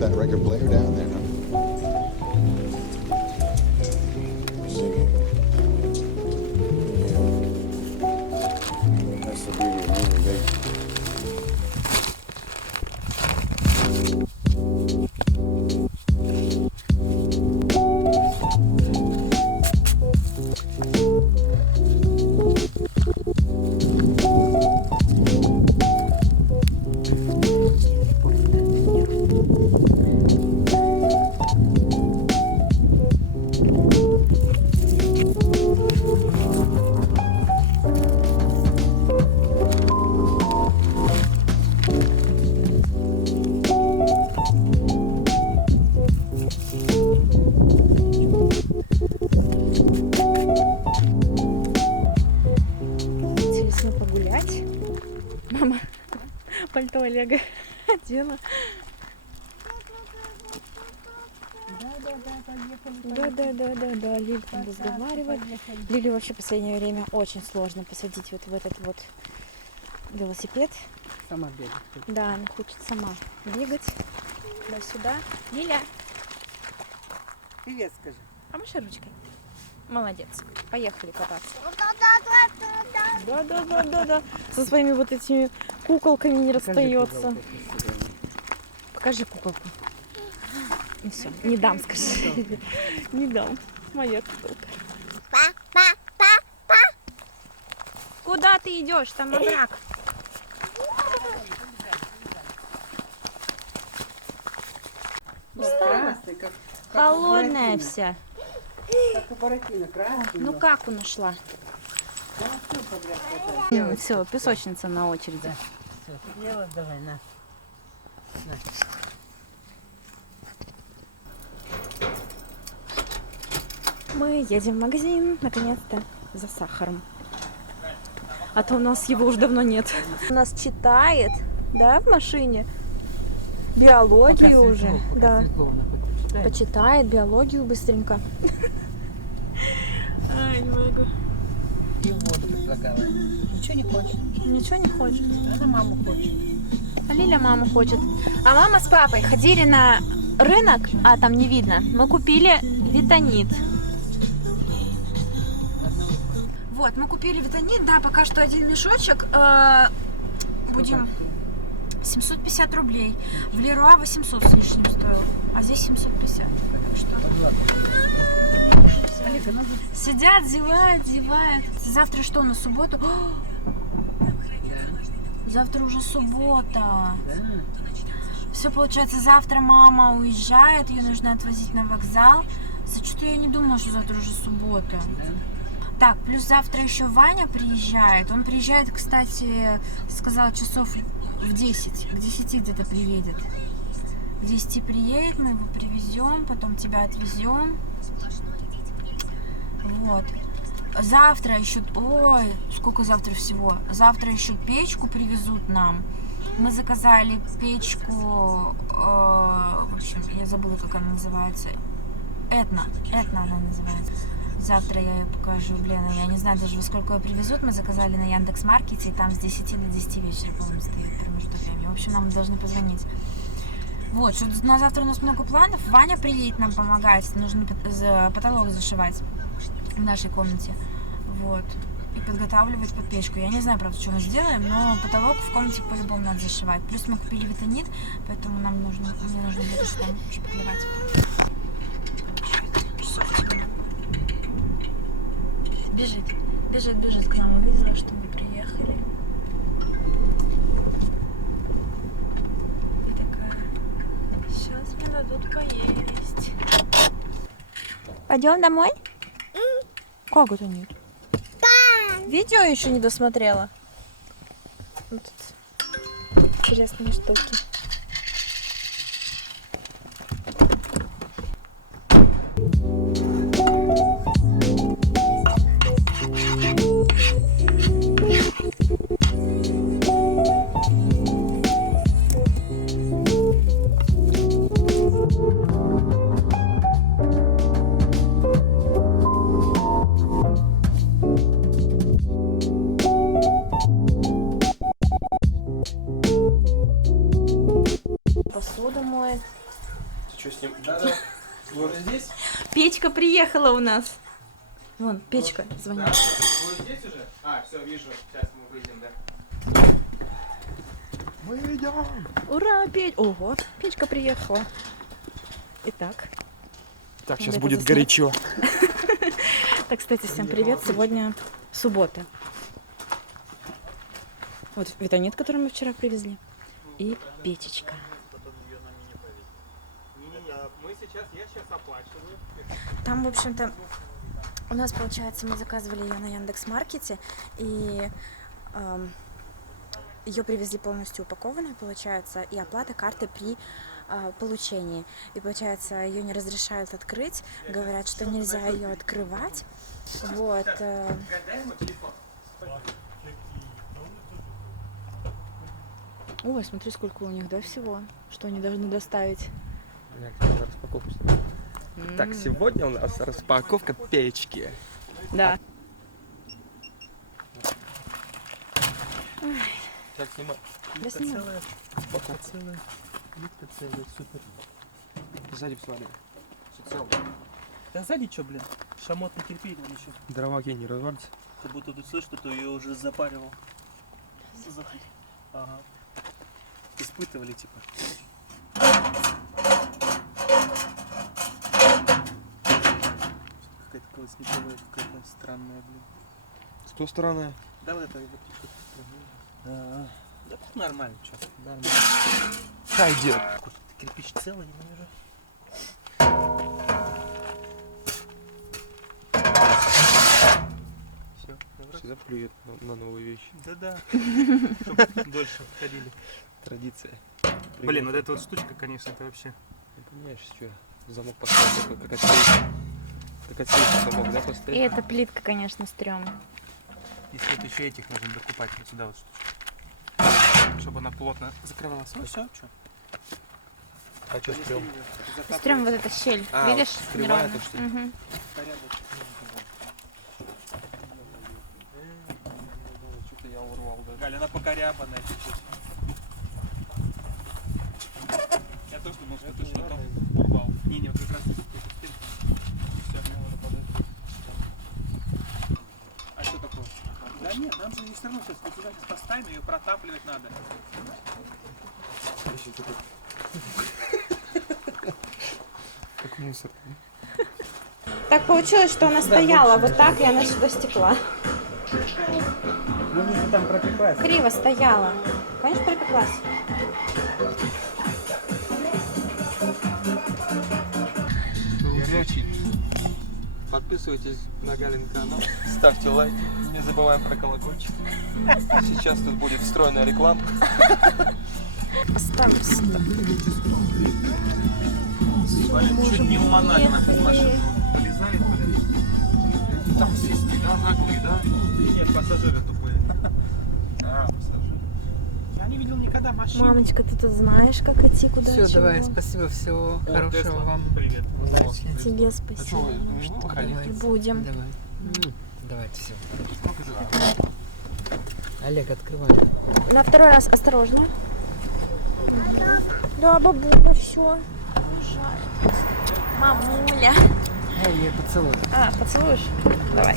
put that record player down there, huh? That's the beauty of moving big. Интересно погулять. Мама пальто Олега одела. Да, Лиль там разговаривает. Лилю вообще в последнее время очень сложно посадить вот в этот вот велосипед. Сама бегать. Да, она хочет сама бегать туда-сюда. Лиля, Привет, скажи. помаши ручкой. Молодец. Поехали кататься. Да. Со своими вот этими куколками не расстается. Покажи куколку. Ну все, не дам, скажи. Не дам. Моя куколка. Куда ты идешь? Там овраг. Красный, как Холодная у вся. Как у Буратино, красный. Ну как он ушла? Все, песочница на очереди. Все, съела, давай, на. Мы едем в магазин, наконец-то, за сахаром. А то у нас его уже давно нет. У нас читает, да, в машине? Биологию уже. Да. Почитает биологию быстренько. Ай, не могу. И воду предлагала. Ничего не хочет. Ничего не хочет. Она маму хочет. А Лиля маму хочет. А мама с папой ходили на рынок, а там не видно. Мы купили витанит. Вот, мы купили витанит, да, пока что один мешочек. Будем 750 рублей. В Леруа 800 с лишним стоил, а здесь 750. Так что... Сидят, зевают. Завтра что, на субботу? Завтра уже суббота. Все, получается, завтра мама уезжает, ее нужно отвозить на вокзал. За что я не думала, что завтра уже суббота. Так, плюс завтра еще Ваня приезжает. Он приезжает, кстати, сказал часов в 10. К 10 где-то приедет. К 10 приедет, мы его привезем, потом тебя отвезем. Вот. Завтра еще... Ой, сколько завтра всего. Завтра еще печку привезут нам. Мы заказали печку... в общем, я забыла, как она называется. Этна она называется. Завтра я ее покажу, блин, я не знаю даже во сколько ее привезут. Мы заказали на Яндекс.Маркете, и там с 10 до 10 вечера, по-моему, стоит промежуток времени. В общем, нам должны позвонить. Вот, что на завтра у нас много планов. Ваня приедет нам помогать, нужно потолок зашивать в нашей комнате. Вот. И подготавливать под печку. Я не знаю, правда, что мы сделаем, но потолок в комнате по-любому надо зашивать. Плюс мы купили витанит, поэтому мне нужно будет что там шпаклевать. Бежит к нам, увидела, что мы приехали. И такая, сейчас мне дадут поесть. Пойдем домой? Как это нет? Видео еще не досмотрела. Вот тут интересные штуки. Что с ним? Да-да. Вы уже здесь? Печка приехала у нас. Вон, печка звонит. Да, вы здесь уже? А, все, вижу. Сейчас мы выйдем, да. Мы идем. Ура, Ого, печка приехала. Итак. Так, Надо сейчас это будет заснять. горячо. Так, кстати, всем привет. Сегодня суббота. Вот витамин, который мы вчера привезли. И печечка. Я сейчас оплачиваю. Там, в общем-то, у нас, получается, мы заказывали ее на Яндекс.Маркете, и ее привезли полностью упакованной, получается, и оплата карты при получении. И, получается, ее не разрешают открыть, говорят, что нельзя ее открывать. Вот. Ой, смотри, сколько у них, да, всего, что они должны доставить. Распаковку. Так, сегодня у нас распаковка печки. Да. Сейчас снимай. Да снимай. Пока целая. Плитка целая, супер. Сзади посмотри. Все целое. Да сзади что, блин? Шамотный кирпич он еще. Дрова не развалится. Как будто ты слышишь, что ты ее уже запаривал. Ага. Испытывали, типа. Какая-то колосничевая, какая-то странная, блин. Что странное? Да, вот это вот. Да, тут нормально, что. Нормально. Пойдет. Кирпич целый, не вижу. Все, Всегда плюет на новые вещи. да-да. Чтобы дольше ходили. Традиция. Блин, вот эта вот штучка, конечно, это вообще. Не понимаешь, что замок поставить такой, как от сейфа. Как от сейфа замок, да, И поставить? эта плитка, конечно, стрёмная. Если вот еще этих нужно докупать вот сюда вот штучку. Чтобы она плотно закрывалась. Ну все, что? А что стрём? Стрём вот эта щель, видишь? вот кривая неровно. эта, что ли? Мгм. Что-то я урвал даже. Галя, она покорябанная чуть-чуть. Я тоже думал, что ты что-то урвал. Не, вот как раз тут какой-то стенка. Все, а что такое? Да нет, нам же все равно сейчас сюда сейчас поставим, ее протапливать надо. Как мусор. Так получилось, что она стояла вот так, и она сюда стекла. Ну, там пропеклась. Криво стояла. Конечно, пропеклась. Горячий. Подписывайтесь на Галин канал, ставьте лайк, не забываем про колокольчик. Сейчас тут будет встроенная реклама. Поставлю сюда. Чуть не умонали на машину. Полезает, блин. Таксисты, да, наглые, да? Нет, пассажиры тупые. А, пассажиры. Я не видел никогда машину. Мамочка, ты тут знаешь, как идти, куда, Все, чего? давай, спасибо, всего хорошего Тесла. вам. Привет. Удачи. Тебе А что, спасибо. вы выходите? Будем. Давай. Давайте все. Сколько же? Олег, открывай. На второй раз осторожно. Да, бабуля, все. Мамуля. Эй, я поцелую. А, поцелуешь? Давай.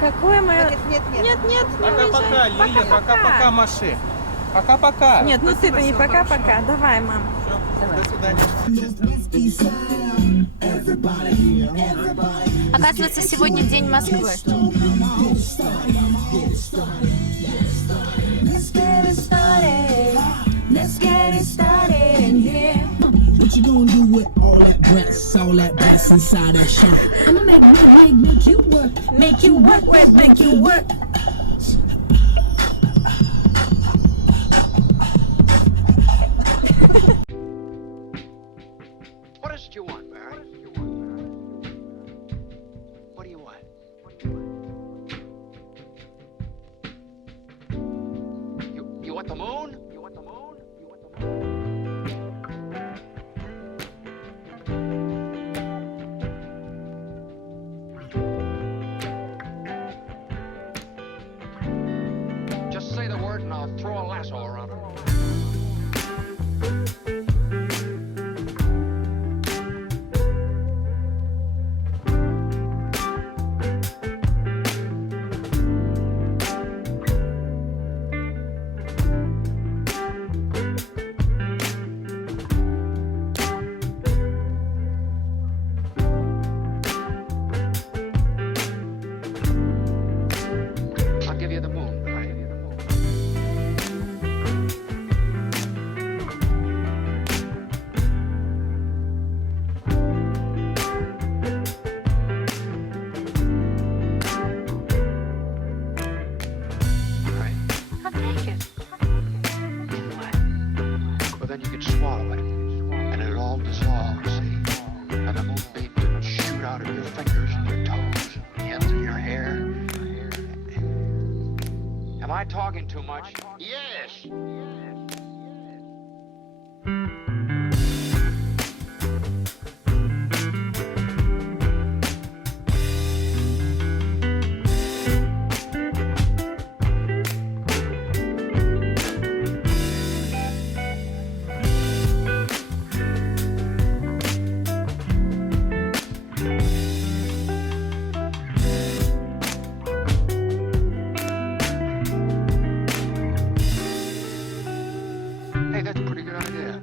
Какое мое... Нет, нет, нет. Пока-пока, Лиля, пока-пока, Маши. Пока-пока. Нет, ну ты-то не пока-пока. Давай, мам. До свидания. Оказывается, сегодня день Москвы. Let's get it started in here. What you gonna do with all that breasts inside that shirt? I'ma make you work, make you work, make you work. What is it you want, Barry? What do you want? You want the moon? You want the moon? You want the moon? I talking too much? Yes. Hey, that's a pretty good idea.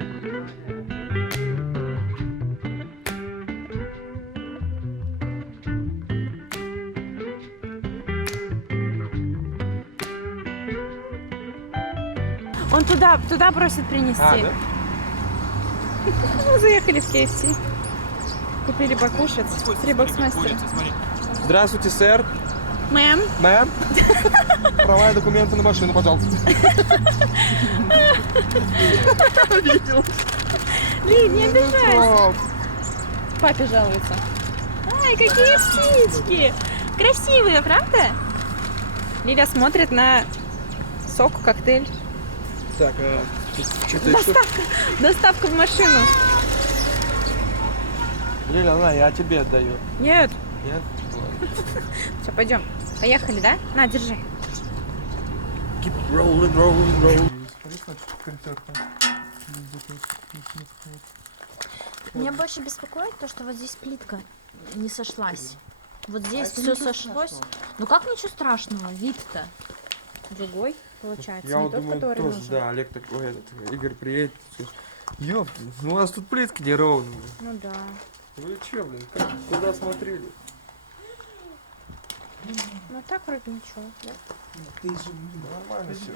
Он туда просит принести. да? Мы заехали в KFC. Купили покушать. 3 боксмастера. Здравствуйте, сэр. Мэм. Мэм. Права и документы на машину, пожалуйста. Видел. Лив, не обижайся. Папе жалуется. Ай, какие птички. Красивые, правда? Лиля смотрит на сок-коктейль. Так, что-то еще. Доставка в машину. Лиля, на, я тебе отдаю. Нет. Нет? Все, пойдем. Поехали, да? На, держи. Keep rolling, rolling, rolling. Меня больше беспокоит то, что вот здесь плитка не сошлась. Вот здесь все сошлось. Ну как ничего страшного? Вид-то другой получается. Я не вот тот, думаю, который тоже, нужен. да, Олег такой, Игорь приедет. Ёп, ну у вас тут плитка неровная. Ну да. Вы чё, блин, куда смотрели? Ну так вроде ничего. Да? Нормально все.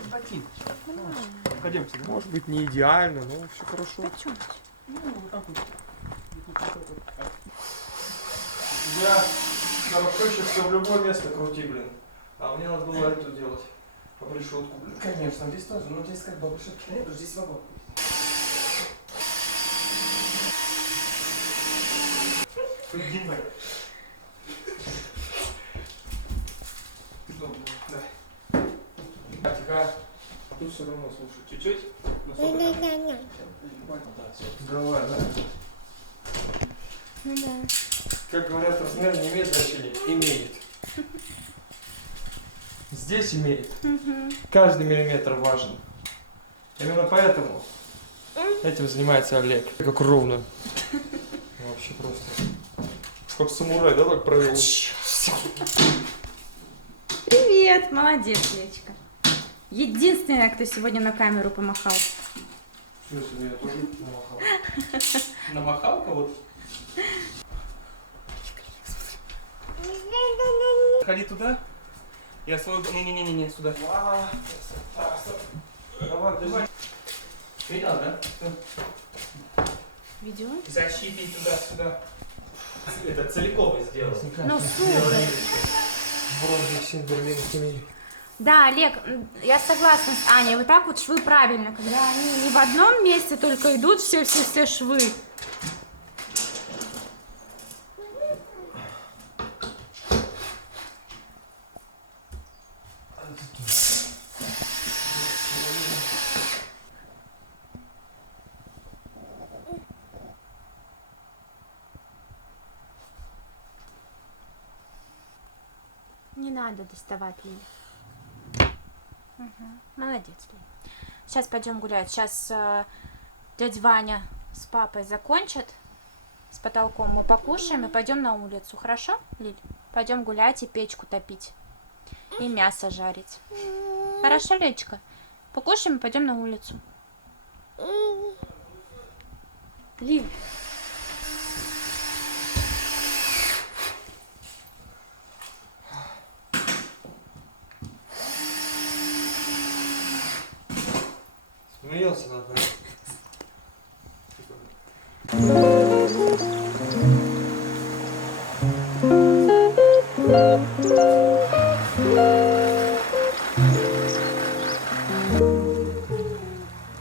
Нормально. Пойдемте, да? Может быть не идеально, но все хорошо. Пойдем. Я хорошо сейчас все в любое место крути, блин. А мне надо было эту делать. По решетку, блин. Конечно, здесь тоже, но здесь как бы решетки нет, здесь вагон. Поднимай. Удобно, да. Тихо. Тут все равно, слушай. Чуть-чуть? Давай, да. Ну да. Как говорят, размер не имеет значения. Имеет. Здесь имеет. Каждый миллиметр важен. Именно поэтому этим занимается Олег. Как ровно. Вообще просто. Как самурай, да, так провел? Привет, молодец, Лечка. Единственная, кто сегодня на камеру помахал. Что себе, я тоже намахал. Намахал кого-то? Ходи туда. Я свой... Не-не-не, сюда. Давай, держи. Видел, да? Видео? Защипи туда-сюда. Это целиком сделал. Ну, супер. Бронзовый символ химии. Да, Олег, я согласна с Аней. Вот так вот швы правильно, когда они не в одном месте только идут все швы. Не надо доставать, Лиля. Молодец, Лиля. Сейчас пойдем гулять. Сейчас дядя Ваня с папой закончат с потолком. Мы покушаем и пойдем на улицу. Хорошо, Лиль? Пойдем гулять и печку топить. И мясо жарить. Хорошо, Лечка? Покушаем и пойдем на улицу. Лиль. Смеялся над нами.